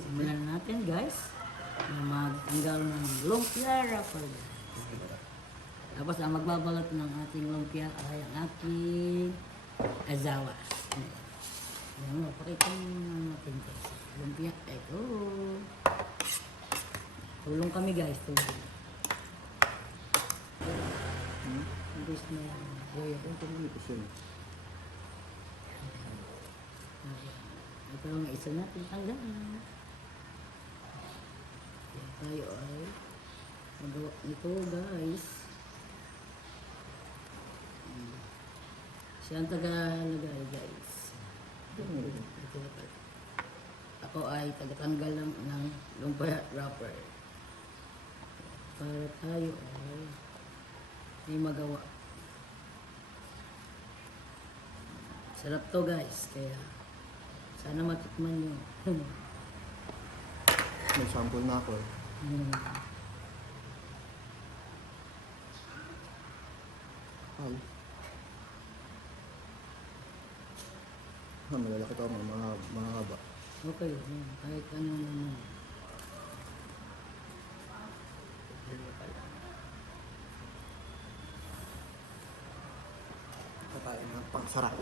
Simulan na natin guys na magtanggal ng lumpia wrapper. Tapos ang magbabalot ng ating lumpia ay ang aking asawa. Ayan mo, pakita mo natin guys. Lumpia, ito. Tulong kami guys, tulong. Guys na yan. Ito ang isa natin tanggalan. Tayo ay magawa nito guys. Siya ang tagalagay guys. Ako ay tagatanggal ng lumpia wrapper. Para tayo ay may magawa. Sarap to guys, kaya sana matikman nyo. May sample na ako. Ay. Malalaki ito, mga haba. Okay, kahit ano naman. Katayin ng pangsarap.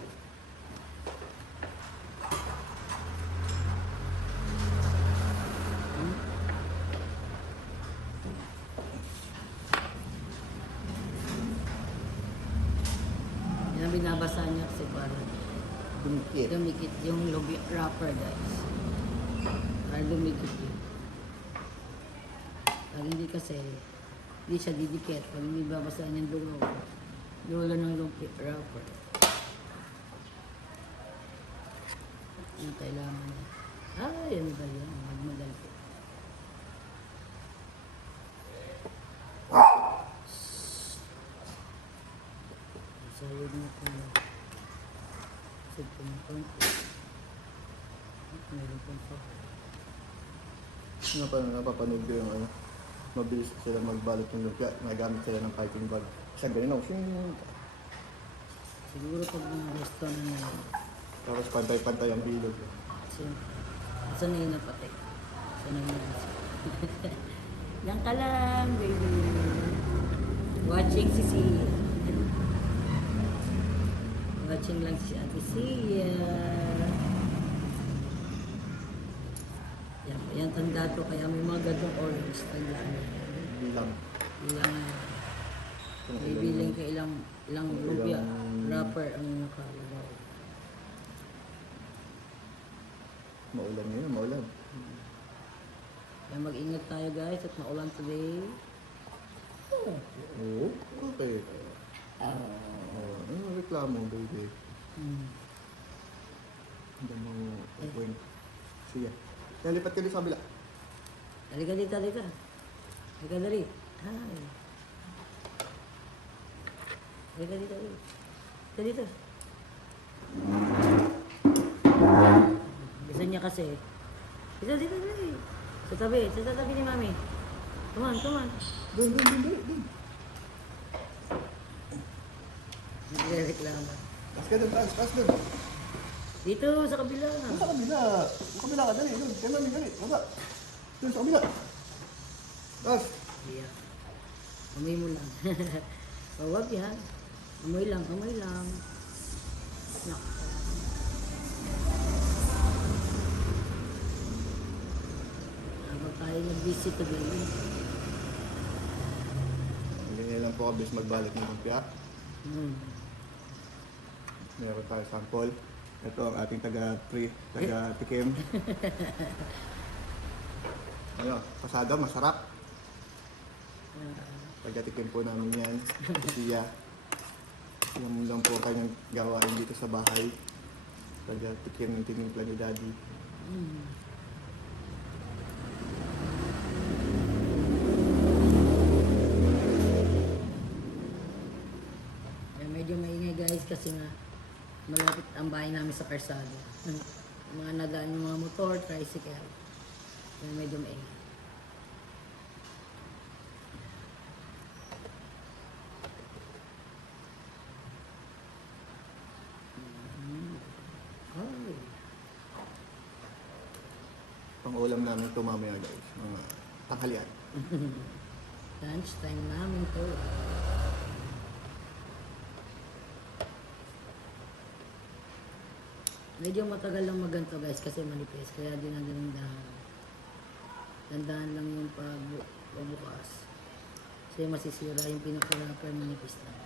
Yan ang binabasa niya kasi para Dumikit. dumikit yung lumpia wrapper guys. Para dumikit yun. Pag hindi kasi, hindi siya didikit. Pag hindi babasaan yung dulo ng lumpia wrapper. Ano kailangan niya? Ay, ano ba yan? Magmadal po. Sayod na po. Sayod po ng konti. Meron pong pa. Napapanood ko yung mabilis sila magbalot ng lumpia. Nagamit sila ng piping bag. Isang ganun ako. Siguro pag mga restaurant na yan. Tapos pantay-pantay ang bilog. Sanay na pati. Sanay na pati. Yan ka lang, baby. Watching si Sia. Watching lang si Ate Sia. Yan tanda to, kaya may mga gadong orange. Tandaan niya. Bilang. Ilang, bibiling ka ilang lumpia wrapper ang nakalagay. Maulan ngayon, maulan. Kaya mag-ingat tayo guys at maulan today. Oo, okay. Ano reklamo, baby? Hindi mo point. Sige. Nalipat ka din sa kabila. Halika dito, halika. Halika dali. Hi. Halika dito, halika. Halika dito. Gusto niya kasi. Dito, dito, dito. Sa tabi ni Mami. Come on, come on. Doon. Nagre-reklamo. Taas doon. Dito, sa kabila. Doon sa kabila. Sa kabila ka, dali. Doon, kaya mami, dali. Baba. Doon sa kabila. Taas. Yeah. Amoy mo lang. Huwag yan. Amoy lang, amoy lang. Nak. Habang tayo nag-visit today. Ganyan lang po kabis magbalik ng lumpia. Meron tayo sample. Ito ang ating taga-tikim. Ano, pasada, masarap. Taga-tikim po namin yan. Siya. Yan lang po kanyang gawain dito sa bahay. Taga-tikim ng tinimpla ni Daddy. Medyo maingay guys kasi nga malapit ang bahay namin sa karsada. Mga nadaan yung mga motor, tricycle. Kaya medyo maingay. Pang-ulam namin ito mamaya guys. Mga tanghalian. Lunch time namin to. Medyo matagal lang maganto guys kasi manipis. Kaya dinadalang dahan. Dandahan lang yung pagbukas. Kasi masisira yung pinaka-wrapper manipis lang.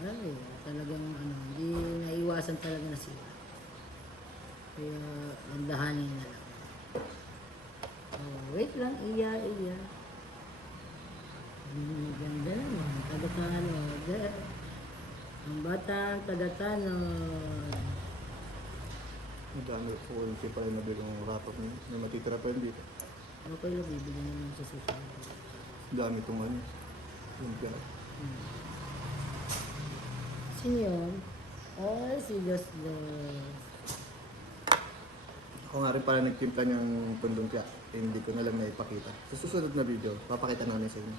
Ay, talagang ano, hindi naiwasan talaga na sila. Kaya dandahanin na lang. Oh, wait lang, iya. Ganda naman, taga-tanod. Ang batang taga-tanod. Ang dami po yung pa rin nabilong wrap-up na matitira pa yun dito. Okay lang, bibili naman sa susunod. Ang dami itong ano. Lumpia. Sino yun? Ay, si Dos. Ako nga rin pala nagtimpla niyang pundumpia. Hindi ko na lang naipakita. Sa susunod na video, papakita namin sa inyo.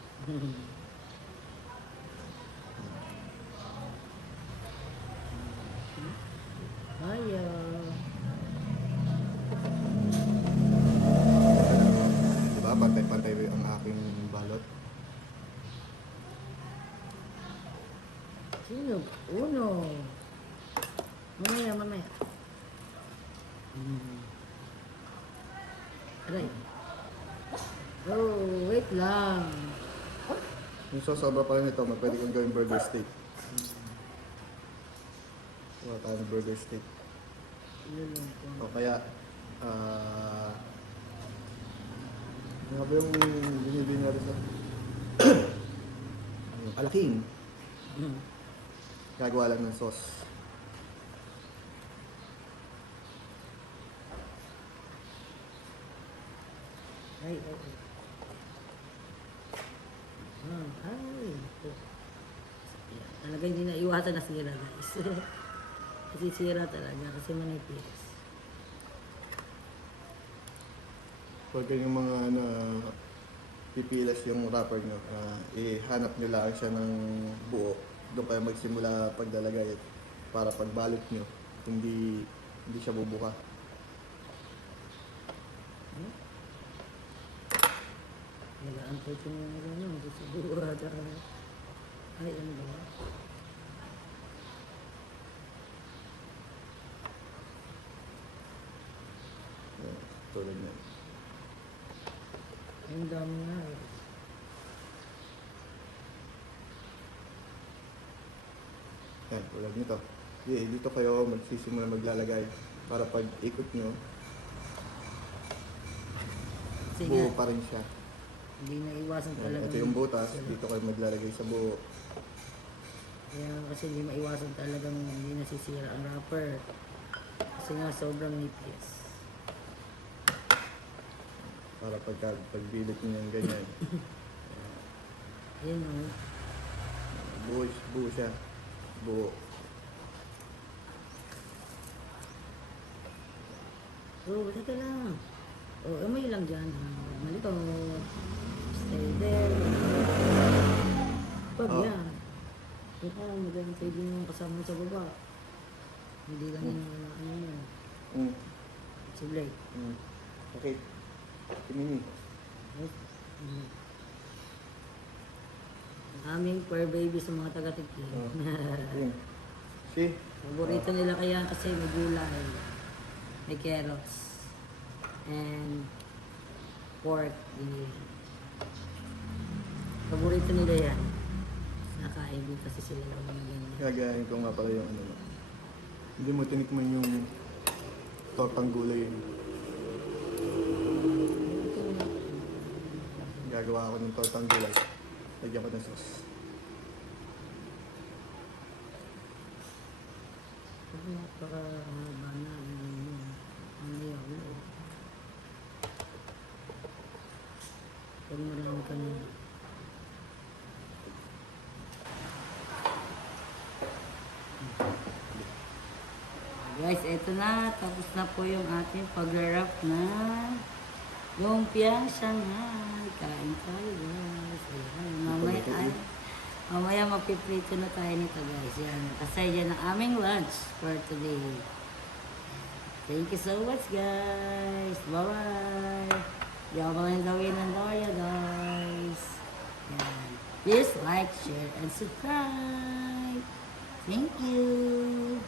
Ayaw. Diba? Pantay-pantay ang aking balot. Sino? Uno. Mamaya. Aray. Oh, wait lang. Yung sobra pa rin ito, pwede kong gawing burger steak. Wala tayong burger steak. Yun lang po. O kaya, ano ba yung binibili natin sa yung alaking. Gagawa lang ng sauce. Ay. Ay. Yan. Talaga hindi na iwasan na sira guys. Kasi sira talaga kasi manipis. Pag yung mga pipilas yung wrapper nyo, ihanap nyo lang siya ng buo. Doon kayo magsimula paglalagay para pagbalot nyo, hindi siya bubuka. Nag-aantay ko na gano'n. Siguro ay, ano ba? Yan, tulad yan. Ay, ang dami nga eh. Yan, tulad nito. Dito kayo magsisimula maglalagay para pag ikot nyo, Kasi buo nga, pa rin siya. hindi na iwasan Yan, talaga. ito yung butas, dito kayo maglalagay sa buo. Kaya kasi hindi maiwasan talagang hindi nasisira ang wrapper. Kasi nga sobrang nipis. Para pagbilit nyo yung ganyan, Ayun o. buo siya. Buo. Oh, teka lang. Oh, amoy lang dyan. Malito. Stay there. Pag Oh. yan. Ito, magandang pwede yung kasama sa baba. Hindi lang yung ano yun. Mm. Si Blake. Mm. Okay. Pinini. Right? Ang aming fur baby sa mga taga-tiki. Oh. Yun. See? Paborito nila kaya kasi may gulay. May carrots. And pork. Paborito nila yan. Nakain din kasi sila ng mga ganyan. Gagayahin ko nga pala yung ano. Hindi mo tinikman yung tortang gulay yun. Gagawa ako ng tortang gulay. Lagyan ko ng sauce. Napakahaba na. Ang yaw. Pag marami ka na. Guys, eto na. Tapos na po yung ating pag-wrap na lumpiang Shanghai. Kain tayo guys. Ayan. Mamaya ay Mamaya magpiprito na tayo nito guys. Yan. Kasi yan ang aming lunch for today. Thank you so much guys. Bye-bye. Diyan ba lang gawin ng Doria guys. Yan. Please like, share, and subscribe. Thank you.